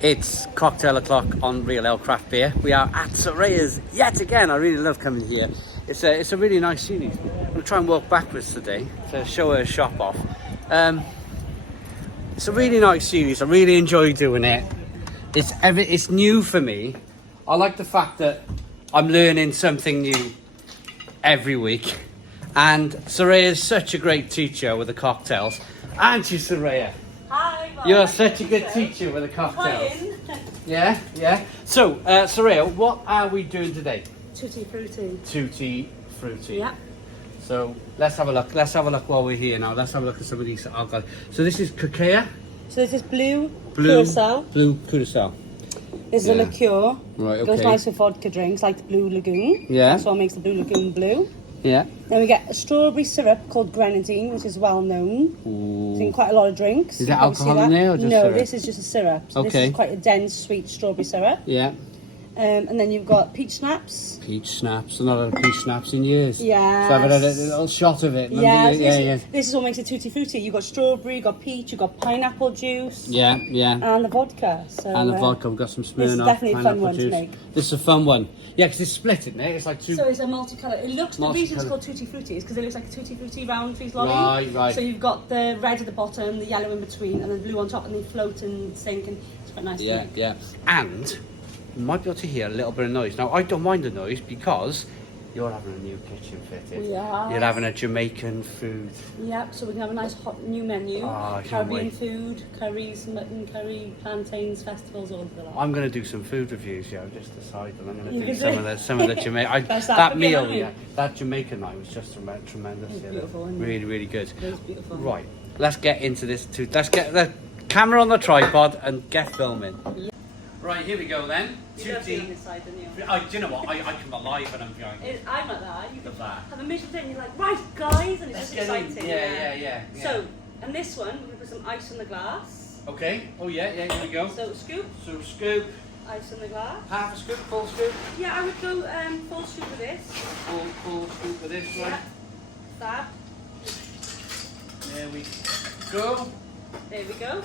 It's cocktail o'clock on Real Ale Craft Beer. We are at Soraya's yet again. I really love coming here. It's a really nice series. I'm going to try and walk backwards today to show her shop off. It's a really nice series. I really enjoy doing it. It's new for me. I like the fact that I'm learning something new every week. And Soraya is such a great teacher with the cocktails. Aren't you, Soraya? Hi, Mom. You're such a good teacher with the cocktails. Yeah, yeah. So, Soraya, what are we doing today? Tutti Frutti. Tutti Frutti. Yeah. So, let's have a look. Let's have a look while we're here now. Let's have a look at some of these alcohol. So this is cacao. So this is blue curacao. Blue curacao. This is a liqueur. Right, okay. Goes nice with vodka drinks like the Blue Lagoon. Yeah. That's what makes the Blue Lagoon blue. Yeah. Then we get a strawberry syrup called grenadine, which is well known. Ooh. It's in quite a lot of drinks. Is there alcohol in there or just no, syrup? this is just a syrup. So Okay. This is quite a dense, sweet strawberry syrup. Yeah. And then you've got peach schnapps. Peach schnapps. I've not had a peach schnapps in years. Yes. So I've had a little shot of it. Yeah, Yeah. This is what makes it tutti frutti. You've got strawberry, you've got peach, you've got pineapple juice. Yeah. And the vodka. So, And the vodka, we've got some Smirnoff. This is definitely a fun one juice. to make. This is a fun one. Yeah, because it's split, isn't it? It's like two. So it's a multicolour. It looks, the reason it's Multicolour. called tutti frutti is because it looks like a tutti frutti round trees lolly. Right. So you've got the red at the bottom, the yellow in between, and the blue on top, and they float and sink, and it's quite nice to make. Yeah. And you might be able to hear a little bit of noise. Now, I don't mind the noise because you're having a new kitchen fitted. We are. You're having a Jamaican food. Yep, so we can have a nice hot new menu. I can't Caribbean wait. food, curries, mutton curry, plantains, festivals, all of that. I'm going to do some food reviews, yeah. I've just decided I'm going You to do can some of the Jamaican. That's that that meal, forget, yeah, that Jamaican night was just tremendous. It's Yeah, beautiful, isn't it? really good. It is beautiful. Right, let's get into this. Let's get the camera on the tripod and get filming. Yeah. Right, here we go then. You don't feel on this side, don't you? Do you know what? I come alive when I'm behind you. I'm like that. You Look at that. have a miserable day and you're like, right, guys, and it's Let's just get in. exciting. Yeah. So, and this one, we're going to put some ice in the glass. Okay. Oh yeah. Here we go. So, scoop, So scoop, ice in the glass. half a scoop, full scoop, Yeah, I would go full scoop with this. full scoop with this one. Yeah. Fab. There we go. There we go.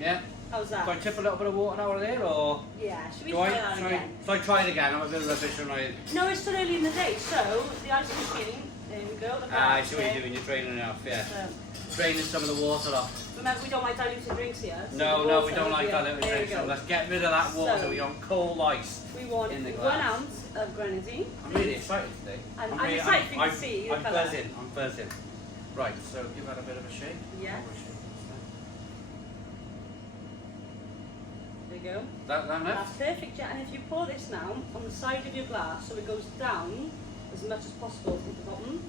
Yeah. How's that? Do I tip a little bit of water out of there, or Yeah, should we do try I? that Should again? I try it again? I'm a bit rubbish when I. No, it's still early in the day, so the ice machine, there we go. Look at I that. see what you're doing. You're draining it off. Yeah. So, Draining some of the water off. remember, we don't like diluted drinks here. So No, the we water don't like will that be- little there we drink. So go. let's get rid of that water. So- We want cold ice. We want in the 1 glass. ounce of grenadine. I'm really excited today. I'm really- excited for you to see the I'm colour. buzzing. I'm buzzing. Right. So give that a bit of a shake. Yeah. There you go. That enough? That's perfect, yeah. And if you pour this now on the side of your glass, so it goes down as much as possible to the bottom.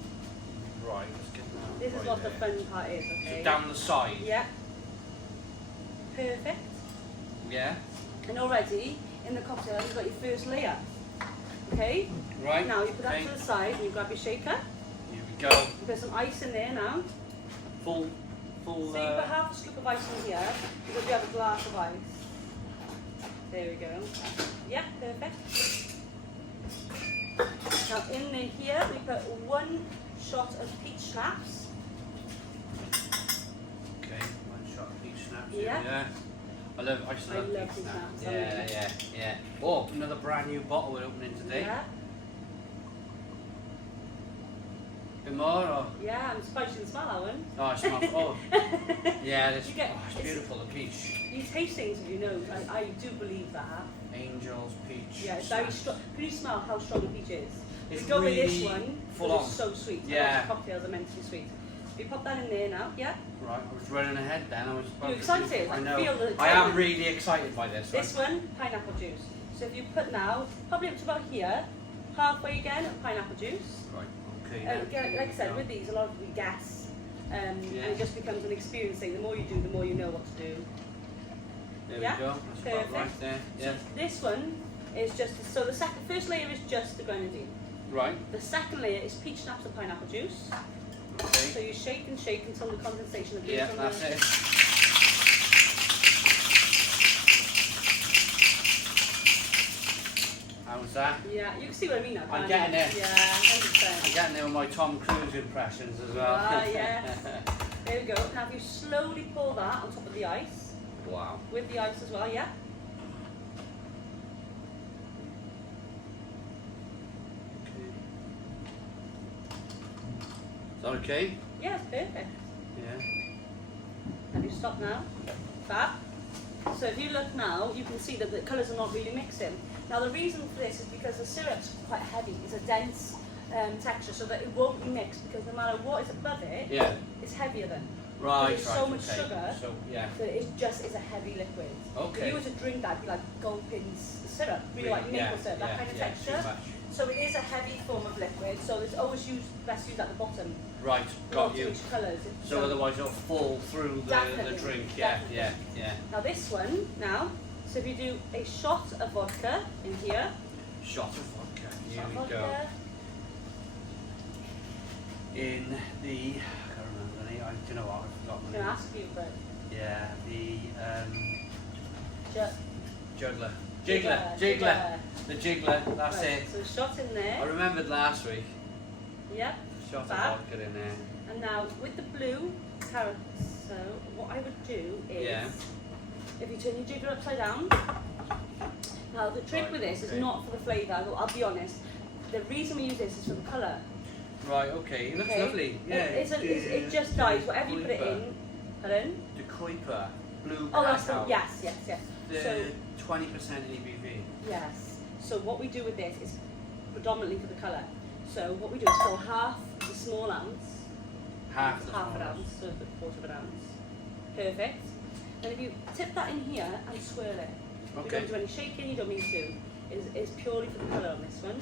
Right. Let's get that. This is right what the there. fun part is, okay? So down the side. Yeah. Perfect. Yeah. And already in the cocktail, you've got your first layer. Okay? Right. Now you put that okay. to the side and you grab your shaker. Here we go. You put some ice in there now. Full. So you put half a scoop of ice in here because we have a glass of ice. There we go. Yeah, perfect. Now in there here we put 1 shot of peach schnapps. Okay. 1 shot of peach schnapps. Yeah. Yeah. I love I peach love schnapps. peach schnapps, Yeah. Oh, another brand new bottle we're opening today. Yeah. Bit more or? Yeah, I'm surprised you didn't smell that one. Oh, it smells. Oh. Yeah, this. You get- It's beautiful. The peach. You taste things with your nose. I do believe that. Angel's peach. Yeah, it's very schnapps. strong. Can you smell how strong the peach is? It's We go with this really one. full because on. It's so sweet. Yeah. A lot of cocktails are meant to be sweet. We pop that in there now. Yeah. Right, I was running ahead then. I was. You're excited? I I know. feel the I am excitement. really excited by this. This one, pineapple juice. So if you put now, probably up to about here, halfway again of pineapple juice. Right. Okay. Like I said, with these, a lot of we guess, and it just becomes an experience thing. The more you do, the more you know what to do. There yeah? we go. That's Perfect. about right there. Yeah. So this one is just, so the first layer is just the grenadine. Right. The second layer is peach schnapps and pineapple juice. Okay. So you shake and shake until the condensation of Yeah, from that's the, it. How's that? Yeah, you can see what I mean now. I'm can't getting you? it. Yeah, 100%. I'm getting there with my Tom Cruise impressions as well. Ah, yes. There we go. Now if you slowly pour that on top of the ice, Wow. with the ice as well, yeah? Okay. Yeah, it's perfect. Yeah. Have you stopped now? Fab. So if you look now, you can see that the colours are not really mixing. Now the reason for this is because the syrup's quite heavy. It's a dense texture, so that it won't be mixed, because no matter what is above it, Yeah. it's heavier than. Right. There's so much okay. sugar. So yeah. So it just is a heavy liquid. Okay. If you were to drink that, it'd be like gulping syrup, really like maple syrup, that kind of texture. Too much. So it is a heavy form of liquid. So it's always best used at the bottom. Right. Got Not you. too much colours. So otherwise it'll fall through the Definitely, drink. Yeah. definitely. Yeah. Now this one, so if you do a shot of vodka in here. Shot of vodka. Here Shot we of go. vodka. In the, I can't remember the name. I don't know what I've forgotten. I'm going to ask you, but Yeah, the Jiggler. Jiggler. The jiggler, that's Right, it. so shot in I there. remembered last week. Yep. Shot Fab. of vodka in there. And now with the blue carrots, so what I would do is, Yeah. if you turn your jiggler upside down. Now the trick Right, with this is okay. not for the flavour. I'll be honest. The reason we use this is for the colour. Right, okay, it looks Okay? lovely. Yeah. It just dies. Whatever you put it in. Pardon? The Kuiper, blue Oh, that's the, cacao. yes. The So 20% ABV. yes. So what we do with this is predominantly for the colour. So what we do is fill half the small ounce, Half the an small ounce, so a quarter of an ounce. Perfect. Then if you tip that in here and swirl it. You Okay. don't do any shaking, you don't need to. It's purely for the colour on this one.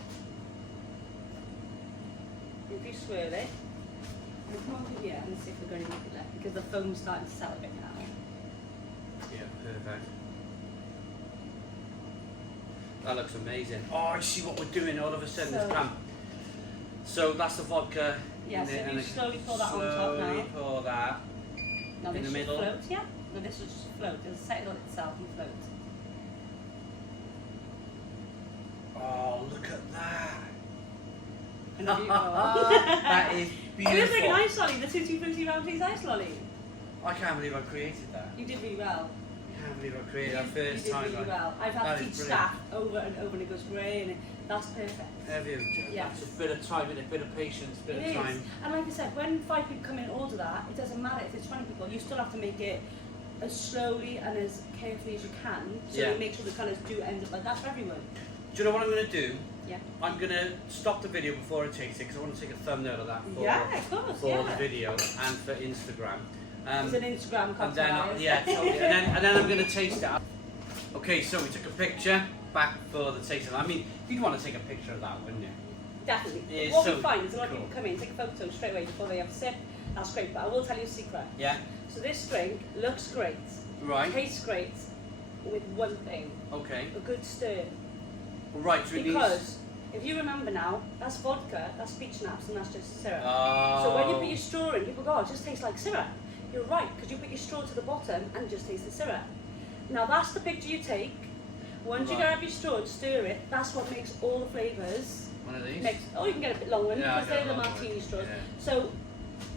If you swirl it, and come over here and see if we're going to make it left, because the foam's starting to settle a bit now. Yeah, perfect. That looks amazing. Oh, I see what we're doing all of a sudden. So- It's come. So that's the vodka. Yeah, in so there, if and you it- slowly pour that on top now. Slowly pour that. Now In this the should middle. float, yeah. No, this will just float. It'll settle on itself and float. Oh, look at that. And then you go. That is beautiful. It looks like an ice lolly, the Tutti Frutti round piece ice lolly. I can't believe I created that. You did really well. I can't believe I created that first you did time. really like, well. I've that had to is teach brilliant. staff over and over and it goes grey and that's perfect. Have you? Yes. That's a bit of time, a bit of patience, a bit It of time. is. And like I said, when 5 people come in and order that, it doesn't matter if it's 20 people, you still have to make it as slowly and as carefully as you can, so Yeah. you make sure the colours do end up like that for everyone. Do you know what I'm going to do? Yeah. I'm going to stop the video before I taste it because I want to take a thumbnail of that for, Yeah, of course, for yeah. the video and for Instagram. It's an Instagram And content. then, yeah, totally. and then I'm going to taste it. Okay, so we took a picture back for the tasting. I mean, you'd want to take a picture of that, wouldn't you? Definitely. It's What so we find is a lot of cool. people come in, take a photo straight away before they have a sip. That's great, but I will tell you a secret. Yeah. So this drink looks great, Right. tastes great, with one thing, Okay. a good stir. Right. So it needs. Because if you remember now, that's vodka, that's peach schnapps, and that's just syrup. Oh. So when you put your straw in, people go, oh, it just tastes like syrup. You're right, because you put your straw to the bottom and it just tastes the syrup. Now that's the picture you take. Once you Right. grab your straw and stir it, that's what makes all the flavours. One of these. Oh, you can get a bit long one, Yeah, I because they're got a the long martini one, straws. yeah. So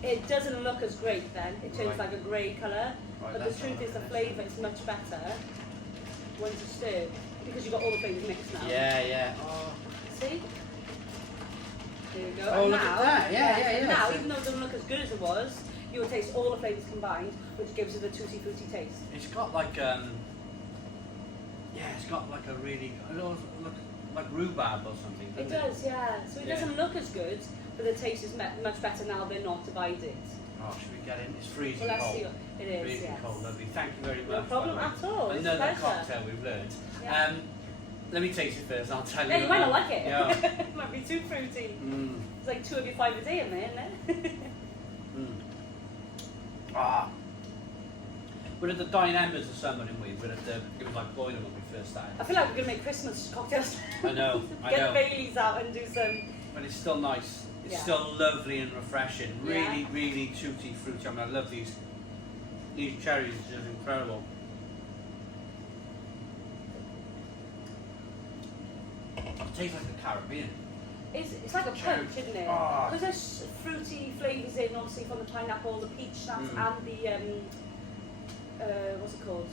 it doesn't look as great then. It turns Right. like a grey colour. Right, But the let's truth have a is the look at flavour is much better once it's stirred, because you've got all the flavours mixed now. Yeah. Oh. See? There you go. Oh, And look now, at that. Yeah. Now, So- even though it doesn't look as good as it was, you will taste all the flavours combined, which gives it the Tutti Frutti taste. It's got like yeah, it's got like a really look like rhubarb or something. It doesn't does, yeah. So it Yeah. doesn't look as good, but the taste is much better now they're not divided. Oh, should we get in? It's freezing Well, let's cold. see. It is, Freezing yes. cold, lovely. Thank you very much. No problem by the way. at all. It's a Another pleasure. cocktail we've learned. Yeah. Let me taste it first. I'll tell Yeah, you. you might not like it. Yeah. It might be too fruity. Mm. It's like 2 of your 5 a day in there, isn't it? Ah. We're at the dying embers of summer, didn't we? We're at the, it was like boiling when we first started. I feel like we're going to make Christmas cocktails. I know, I Get know. the Baileys out and do some. But it's still nice. It's Yeah. still lovely and refreshing. Really, Yeah. really tutti frutti. I mean, I love these cherries. It's just incredible. It tastes like the Caribbean. It's like a punch, isn't it? Ah. Because there's fruity flavours in, obviously, from the pineapple, the peach schnapps, and the, what's it called?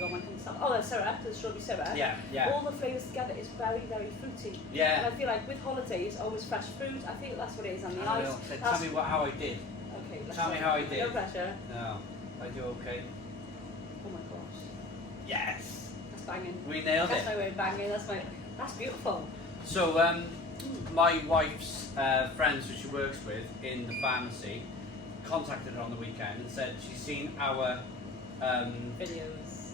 ago, one can stop. Oh, the syrup, the strawberry syrup. Yeah, yeah. All the flavours together is very, very fruity. Yeah. And I feel like with holidays, always fresh fruit. I think that's what it is on the I ice. know. So tell me how I did. Okay, let's Tell me see. how I did. No pressure. No, I do okay. Oh my gosh. Yes. That's banging. We nailed That's it. my way of banging. That's beautiful. So, my wife's friends who she works with in the pharmacy contacted her on the weekend and said she's seen our Videos.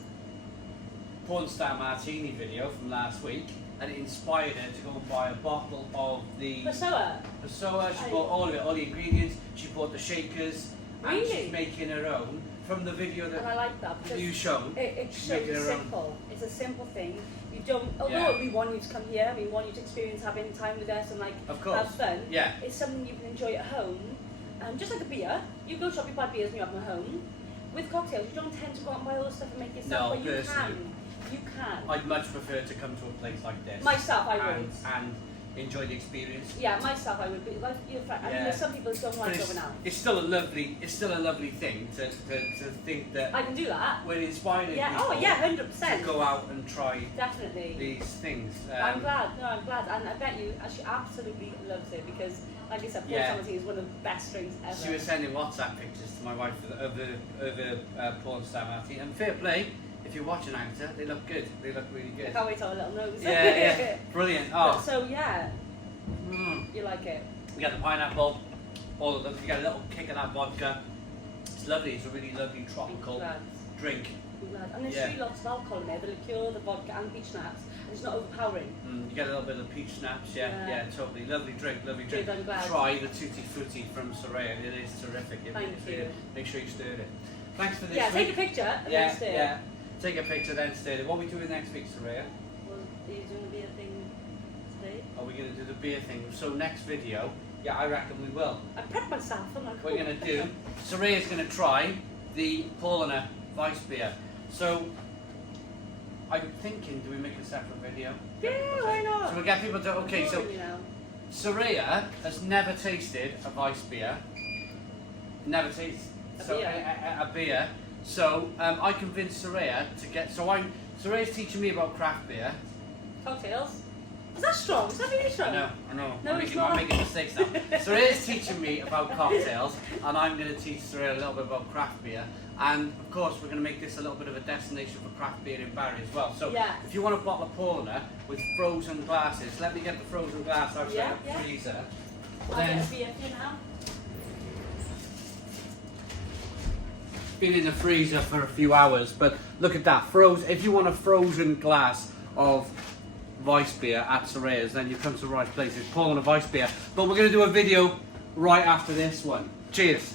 porn star martini video from last week, and it inspired her to go and buy a bottle of the Passoa. Passoa. She bought all of it, all the ingredients. She bought the shakers, and Really? she's making her own from the video And I that like that because you shown. it's She's so making her own. simple. It's a simple thing. You don't. Although Yeah. we want you to come here, we want you to experience having time with us and like Of course. have fun. Yeah. It's something you can enjoy at home. Just like a beer, you go shopping, buy beers, and you have them at home. With cocktails, you don't tend to go out and buy all the stuff and make yourself, No, but you personally. can. You can. I'd much prefer to come to a place like this. Myself, I and, would. and enjoy the experience. Yeah, myself, I would be like your friend. I mean, Yeah. there's some people that don't But like going out. it's still a lovely thing to think that I can do that. we're inspiring Yeah. people Oh, yeah, to 100%. go out and try Definitely. these things. I'm glad. No, I'm glad, and I bet you she absolutely loves it because, like I said, Paul Yeah. Thomas is one of the best drinks ever. She was sending WhatsApp pictures to my wife of the porn star Martin. And fair play, if you're watching Anita, they look good. They look really I good. can't wait to have a little nose. Yeah, brilliant. Oh, So yeah, mm. you like it. You got the pineapple, all of them. You got a little kick of that vodka. It's lovely. It's a really lovely tropical Glad. drink. I'm glad. And there's Yeah. really lots of alcohol in there: the liqueur, the vodka, and peach schnapps. And it's not overpowering. You get a little bit of peach schnapps, yeah, totally. Lovely drink, lovely drink. Good, I'm glad. Try the Tutti Fruti from Soraya. It is terrific. Thank you. Make sure you stir it. Thanks for this Yeah, take week. a picture and Yeah, then stir. yeah. Take a picture, then stir it. What are we doing next week, Soraya? Well, are you doing the beer thing today? Are we going to do the beer thing? So next video, yeah, I reckon we will. I prepped myself. I'm like, We're going to do, Soraya's going to try the Paulaner Weiss beer. So I'm thinking, do we make a separate video? Yeah, why not? So we'll get people to, okay, so You know. Soraya has never tasted a Weiss beer. Never tasted a beer. So I convinced Soraya to get. Soraya's teaching me about craft beer. Cocktails. Is that strong? Is that really strong? I know. No, I'm it's making, I'm not. making mistakes now. Soraya's teaching me about cocktails, and I'm going to teach Soraya a little bit about craft beer. And of course, we're going to make this a little bit of a destination for craft beer in Barry as well. So Yeah. if you want a bottle of Paulaner with frozen glasses, let me get the frozen glass outside Yeah, the yeah. freezer. I'll Then get a beer for you now. been in the freezer for a few hours, but look at that. If you want a frozen glass of Weiss beer at Soraya's, then you come to the right place. It's Paulaner Weiss beer. But we're going to do a video right after this one. Cheers.